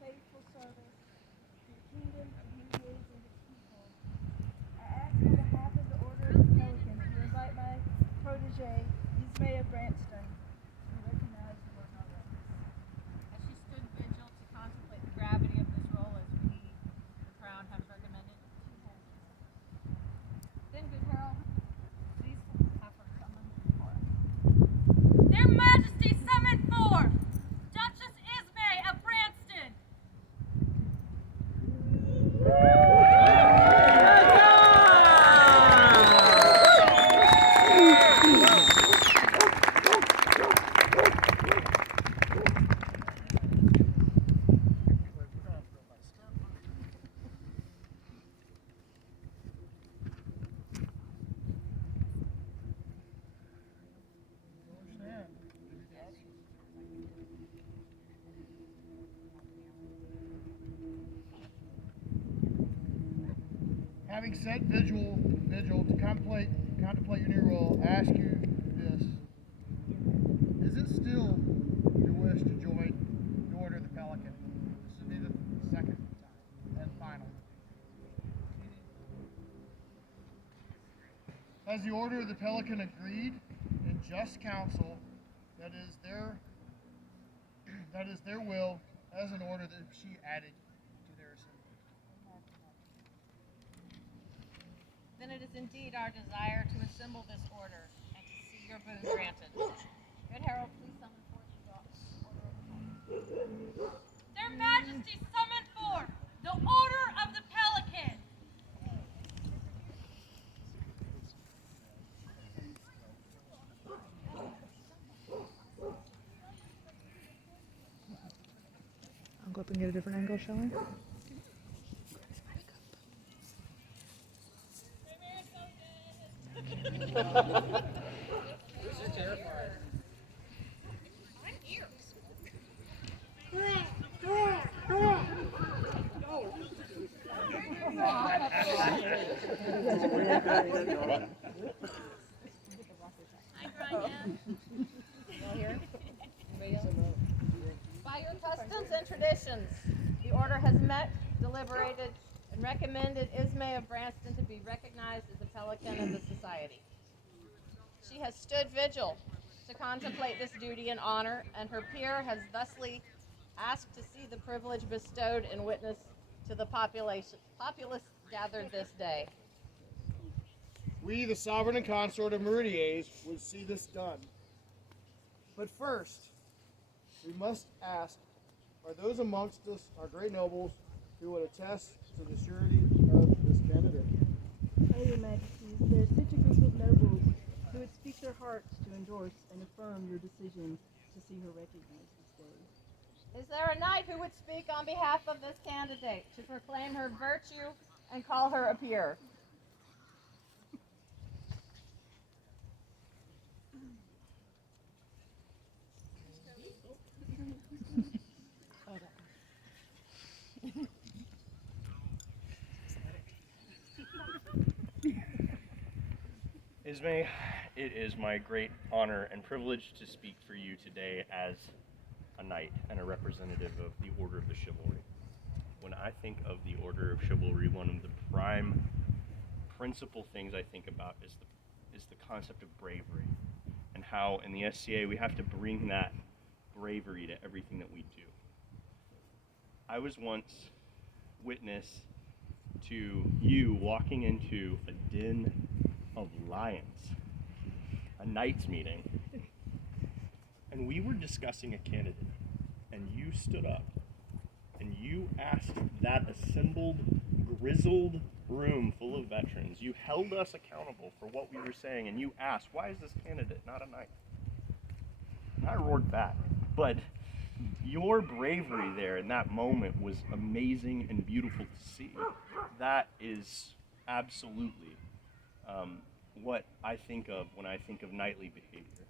faithful service to the kingdom of mediators and its people. I ask on behalf of the Order of the Pelican to invite my protege, Ysmay of Branston, to recognize the work on us. As she stood vigil to contemplate the gravity of this role as we, the Crown, have recommended, then, good Harold, please have her summon for us. Their Majesty summoned for Duchess Ysmay of Branston. Having set vigil to contemplate your new role, I ask you this. Is it still your wish to join the Order of the Pelican? This will be the second time and final. Has the Order of the Pelican agreed in just council that is their will as an order that she added to their assembly? Then it is indeed our desire to assemble this order and to see your boon granted. Good Harold, please summon forth the Order of the Pelican. Their Majesty summoned for the Order of the Pelican. I'll go up and get a different angle, shall I? This is terrifying. I'm here. By your customs and traditions, the order has met, deliberated, and recommended Ysmay of Branston to be recognized as a Pelican of the Society. She has stood vigil to contemplate this duty and honor, and her peer has thusly asked to see the privilege bestowed in witness to the populace gathered this day. We, the sovereign and consort of Meridies, would see this done. But first, we must ask, are those amongst us, our great nobles, who would attest to the surety of this candidate? Oh, your majesties, there is such a group of nobles who would speak their hearts to endorse and affirm your decision to see her recognized this day. Is there a knight who would speak on behalf of this candidate to proclaim her virtue and call her a peer? Ysmay, it is my great honor and privilege to speak for you today as a knight and a representative of the Order of the Chivalry. When I think of the Order of Chivalry, one of the prime principal things I think about is the concept of bravery, and how in the SCA we have to bring that bravery to everything that we do. I was once witness to you walking into a den of lions, a knight's meeting, and we were discussing a candidate, and you stood up and you asked that assembled, grizzled room full of veterans, you held us accountable for what we were saying, and you asked, why is this candidate not a knight? And I roared back, but your bravery there in that moment was amazing and beautiful to see. That is absolutely what I think of when I think of knightly behavior,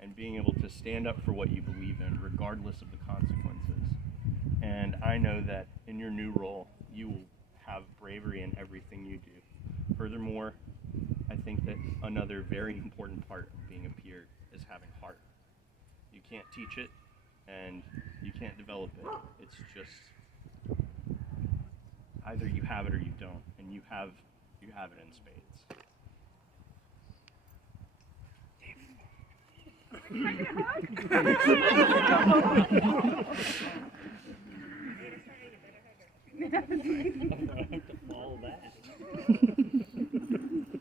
and being able to stand up for what you believe in regardless of the consequences. And I know that in your new role you will have bravery in everything you do. Furthermore, I think that another very important part of being a peer is having heart. You can't teach it and you can't develop it. It's just Either you have it or you don't, and you have it in spades.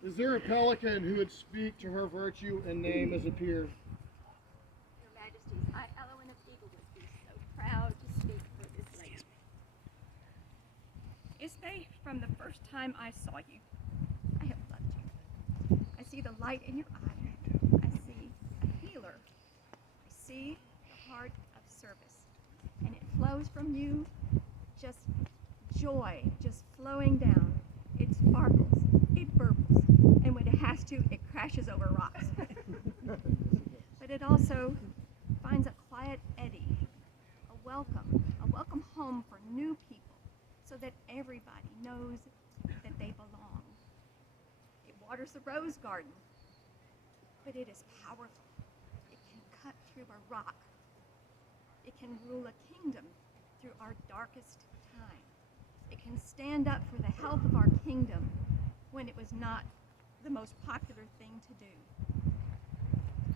Is there a pelican who would speak to her virtue and name as a peer? Your Majesties, I, Elowen of Eagle, would be so proud to speak for this lady. Ysmay, from the first time I saw you, I have loved you. I see the light in your eye. I see a healer. I see the heart of service. And it flows from you, just joy, just flowing down. It sparkles, it burbles, and when it has to, it crashes over rocks. But it also finds a quiet eddy, a welcome home for new people, so that everybody knows that they belong. It waters the rose garden, but it is powerful. It can cut through a rock. It can rule a kingdom through our darkest time. It can stand up for the health of our kingdom when it was not the most popular thing to do.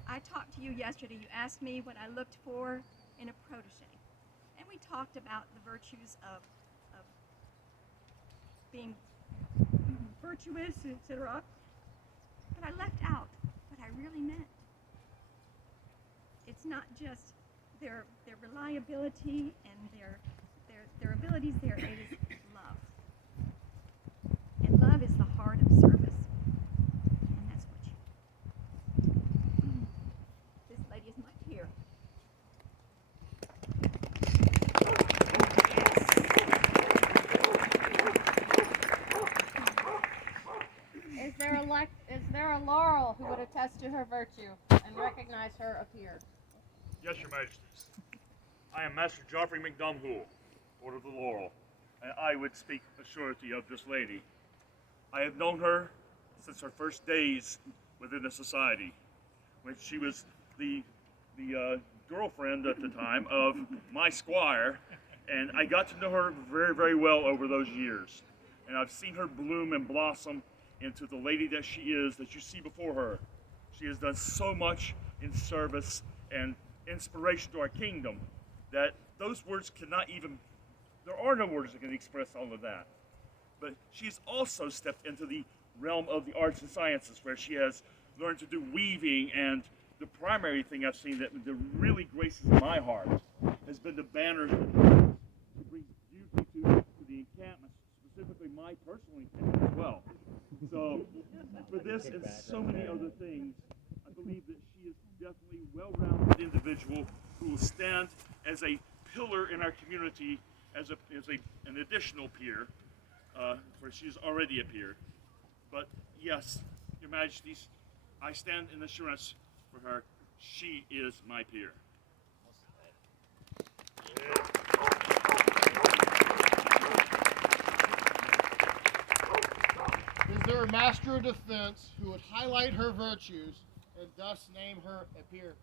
I talked to you yesterday. You asked me what I looked for in a protege. And we talked about the virtues of being virtuous, etc. But I left out what I really meant. It's not just their reliability and their abilities there. It is love. And love is the heart of service. And that's what this lady is my peer. Is there a Laurel who would attest to her virtue and recognize her a peer? Yes, Your Majesties. I am Master Joffrey McDumhool, Order of the Laurel, and I would speak a surety of this lady. I have known her since her first days within the society, when she was the girlfriend at the time of my squire, and I got to know her very, very well over those years. And I've seen her bloom and blossom into the lady that she is, that you see before her. She has done so much in service and inspiration to our kingdom that those words cannot even, there are no words that can express all of that. But she's also stepped into the realm of the arts and sciences, where she has learned to do weaving, and the primary thing I've seen that really graces my heart has been the banners that bring beauty to the encampments, specifically my personal encampment as well. So, for this and so many other things, I believe that she is definitely a well-rounded individual who will stand as a pillar in our community, as an additional peer, where she's already a peer. But yes, Your Majesties, I stand in assurance for her. She is my peer. Is there a master of defense who would highlight her virtues and thus name her a peer?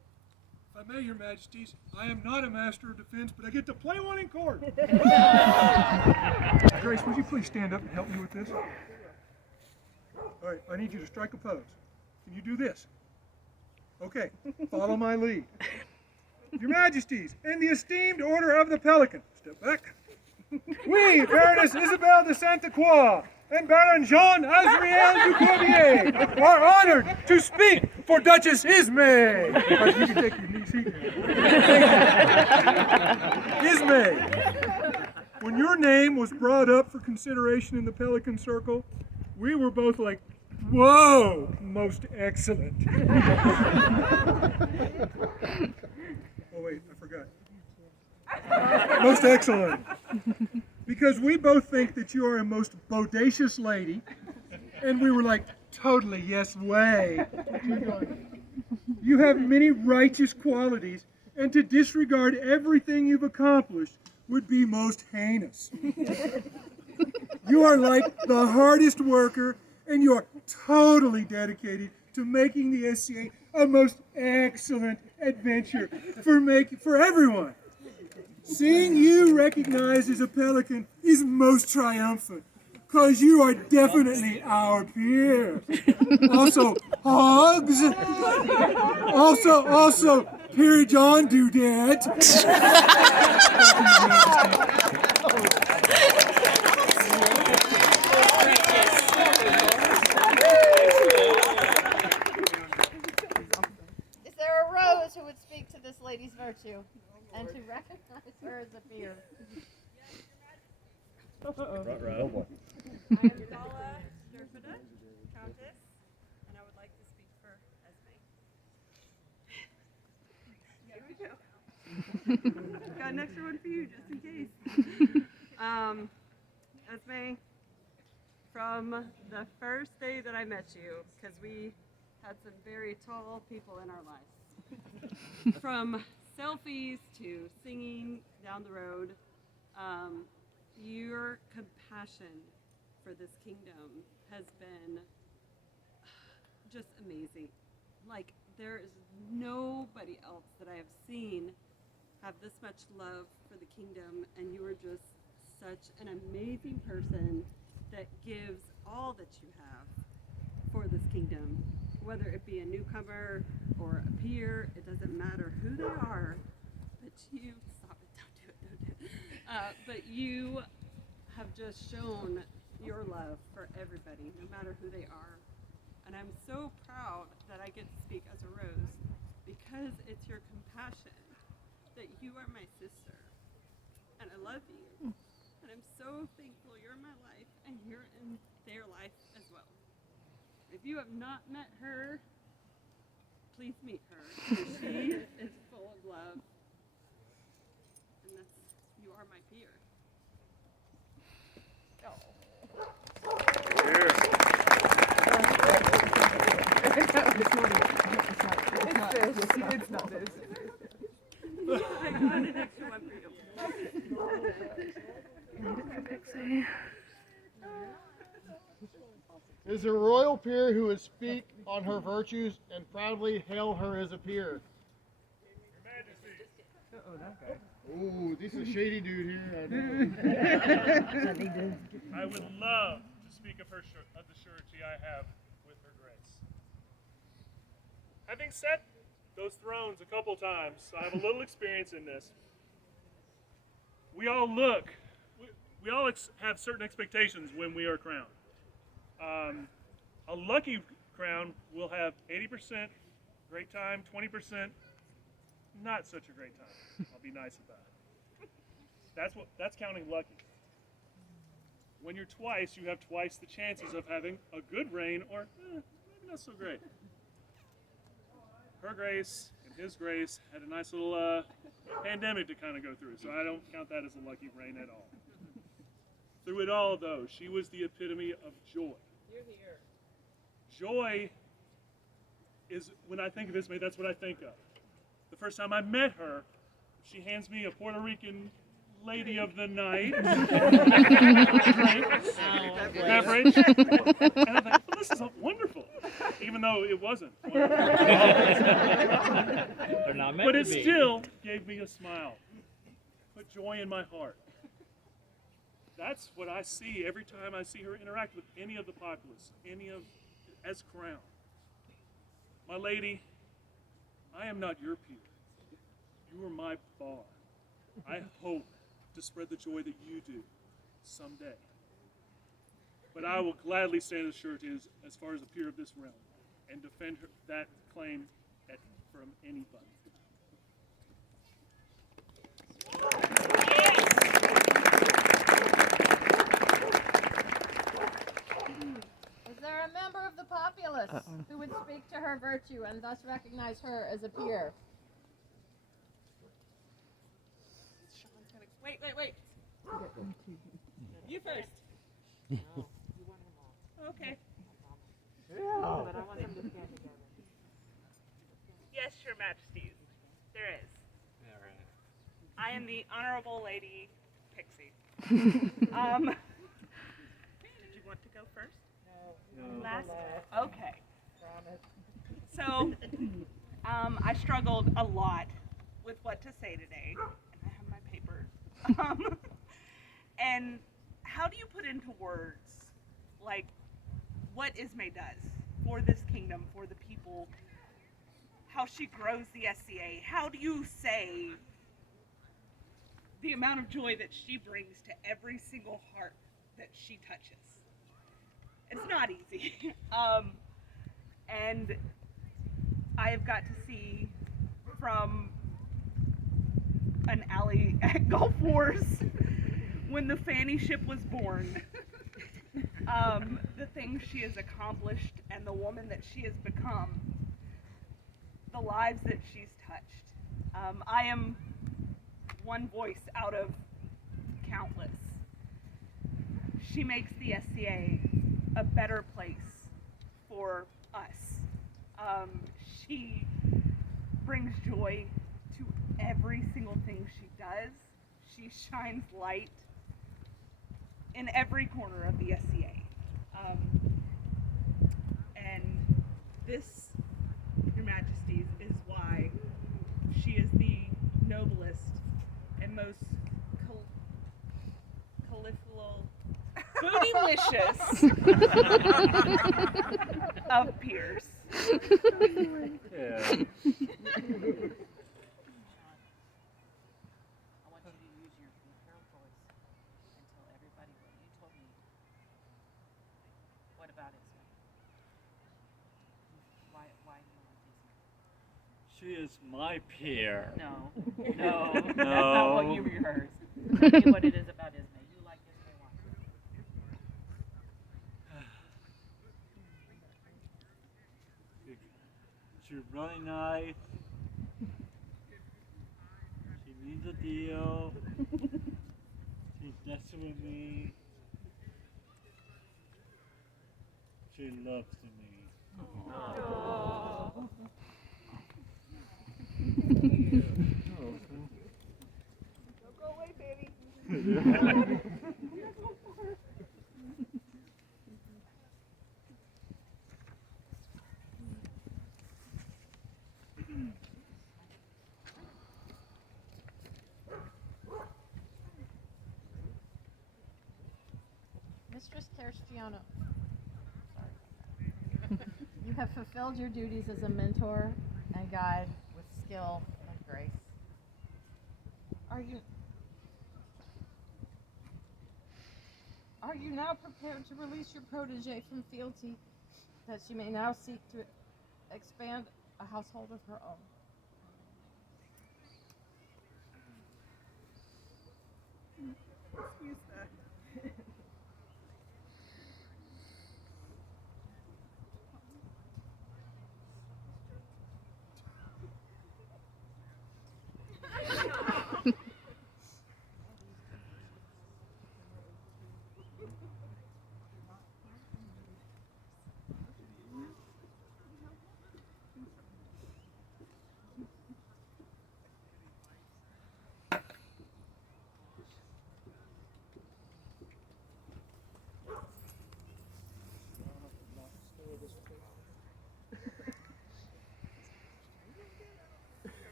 If I may, Your Majesties, I am not a master of defense, but I get to play one in court. Grace, would you please stand up and help me with this? All right, I need you to strike a pose. Can you do this? Okay, follow my lead. Your Majesties, and the esteemed Order of the Pelican. Step back. We, Baroness Isabel de Santa Croix and Baron Jean Azriel du Cormier, are honored to speak for Duchess Ysmay. You can take your knee seat now. Ysmay, when your name was brought up for consideration in the Pelican Circle, we were both like, whoa, most excellent. Oh wait, I forgot. Most excellent. Because we both think that you are a most bodacious lady, and we were like, totally, yes way. You have many righteous qualities, and to disregard everything you've accomplished would be most heinous. You are like the hardest worker, and you are totally dedicated to making the SCA a most excellent adventure for everyone. seeing you recognized as a Pelican is most triumphant, because you are definitely our peer. Also, hogs. Also, Peer John Dudette. Is there a rose who would speak to this lady's virtue and to recognize her as a peer? I am Dala Durfida, Countess, and I would like to speak for Ysmay. Here we go. Got an extra one for you, just in case. Ysmay, from the first day that I met you, because we had some very tall people in our lives, from selfies to singing down the road, your compassion for this kingdom has been just amazing. Like, there is nobody else that I have seen have this much love for the kingdom, and you are just such an amazing person that gives all that you have for this kingdom, whether it be a newcomer or a peer. It doesn't matter who they are, but you, stop it, don't do it. But you have just shown your love for everybody, no matter who they are. And I'm so proud that I get to speak as a rose, because it's your compassion that you are my sister, and I love you. And I'm so thankful you're in my life and you're in their life as well. If you have not met her, please meet her. She is full of love. And you are my peer. It's not this. I got an extra one for you. Is a royal peer who would speak on her virtues and proudly hail her as a peer. Oh, this is a shady dude here. I would love to speak of the surety I have with her grace. Having sat those thrones a couple times, so I have a little experience in this. We all have certain expectations when we are crowned. A lucky crown will have 80% great time, 20% not such a great time. I'll be nice about it. That's counting lucky. When you're twice, you have twice the chances of having a good reign or maybe not so great. Her grace and his grace had a nice little pandemic to kind of go through, so I don't count that as a lucky reign at all. Through it all, though, she was the epitome of joy. Joy is, when I think of Ysmay, that's what I think of. The first time I met her, she hands me a Puerto Rican lady of the night beverage, and I'm like, well, this is wonderful, even though it wasn't. They're not meant But to it be. still gave me a smile, put joy in my heart. That's what I see every time I see her interact with any of the populace, as crowned. My lady, I am not your peer. You are my bar. I hope to spread the joy that you do someday. But I will gladly stand as surety as far as a peer of this realm and defend that claim from anybody. Is there a member of the populace who would speak to her virtue and thus recognize her as a peer? Wait. You first. Okay. Yes, Your Majesties, there is. I am the Honorable Lady Pixie. Did you want to go first? No. Last? Okay. So, I struggled a lot with what to say today, and I have my papers Um, and how do you put into words, like, what Ysmay does for this kingdom, for the people, how she grows the SCA? How do you say the amount of joy that she brings to every single heart that she touches? It's not easy. And I have got to see from an alley at Gulf Wars when the Fanny ship was born, the things she has accomplished and the woman that she has become, the lives that she's touched. I am one voice out of countless. She makes the SCA a better place for us. She brings joy to every single thing she does. She shines light in every corner of the SCA. And this, Your Majesties, is why she is the noblest and most bootylicious of peers. Yeah. I want you to use your her voice and tell everybody what you told me. What about Ysmay? Why do you like Ysmay? She is my peer. No, no, that's No. not what you rehearsed. Tell me what it is about Ysmay. You like Ysmay, why? She's really nice. She means a deal. She's next to me. She loves me. Don't go away, baby. Mistress Terstiano, you have fulfilled your duties as a mentor and guide with skill and grace. Are you now prepared to release your protege from fealty, that she may now seek to expand a household of her own? Excuse that.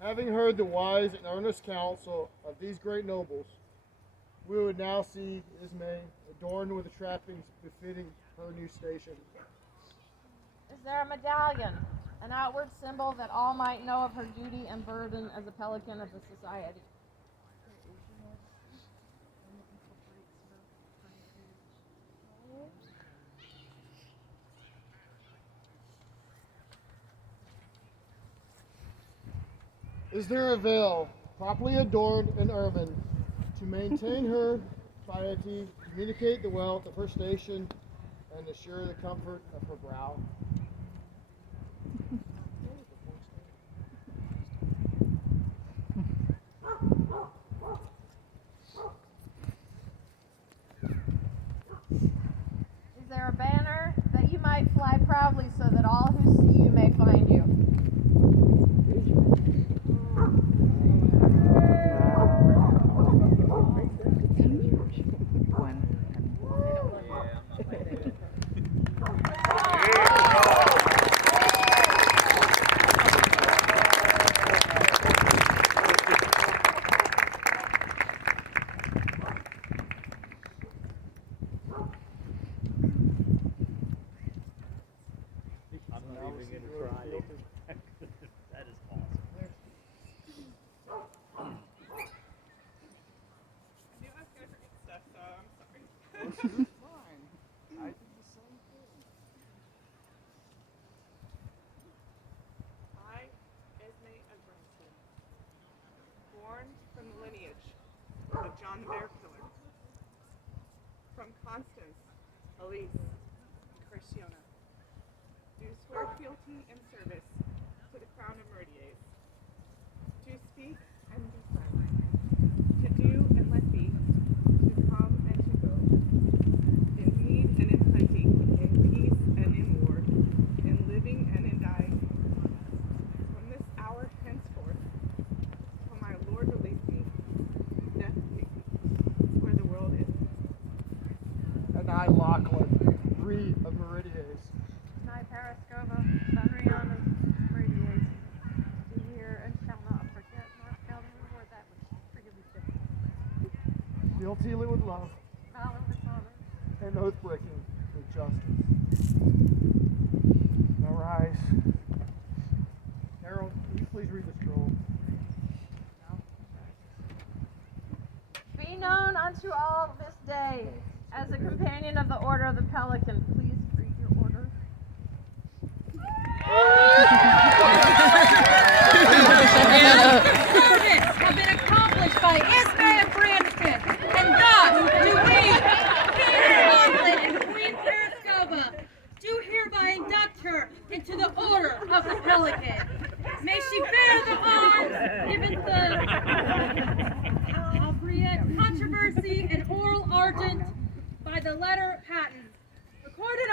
Having heard the wise and earnest counsel of these great nobles, we would now see Ysmay adorned with the trappings befitting her new station. Is there a medallion, an outward symbol that all might know of her duty and burden as a Pelican of the society? Is there a veil, properly adorned and ermine, to maintain her piety, communicate the wealth of her station, and assure the comfort of her brow? Is there a banner that you might fly proudly so that all who see you may find you? One. not even going to try it. That is awesome. I knew I was going to forget stuff, so I'm sorry. Fine. I did the same thing. I, Ysmay of Branston, born from the lineage of John the Bear Killer, from Constance, Elise, and Christiana, do swear fealty and service to the crown of Meridies, to speak and be silent, to do and let be, to come and to go, in need and in plenty, in peace and in war, in living and in dying. From this hour henceforth, till my Lord release me, death take me, where the world is. And I, Lachlan, Bree of Meridies, And I, Paraskova, Banrion of Radiates, do hear and shall not forget, nor fail to reward that which freely given. fealty with love, Valor with honor. and oath breaking with justice. Now rise. Harold, will you please read the scroll? Be known unto all this day as a companion of the Order of the Pelican. Please read your order. Service have been accomplished by Ysmay of Branston, and thus do we, King Lachlan and Queen Paraskova, do hereby induct her into the Order of the Pelican. May she bear the arms, given the controversy and oral argent by the letter patent, recorded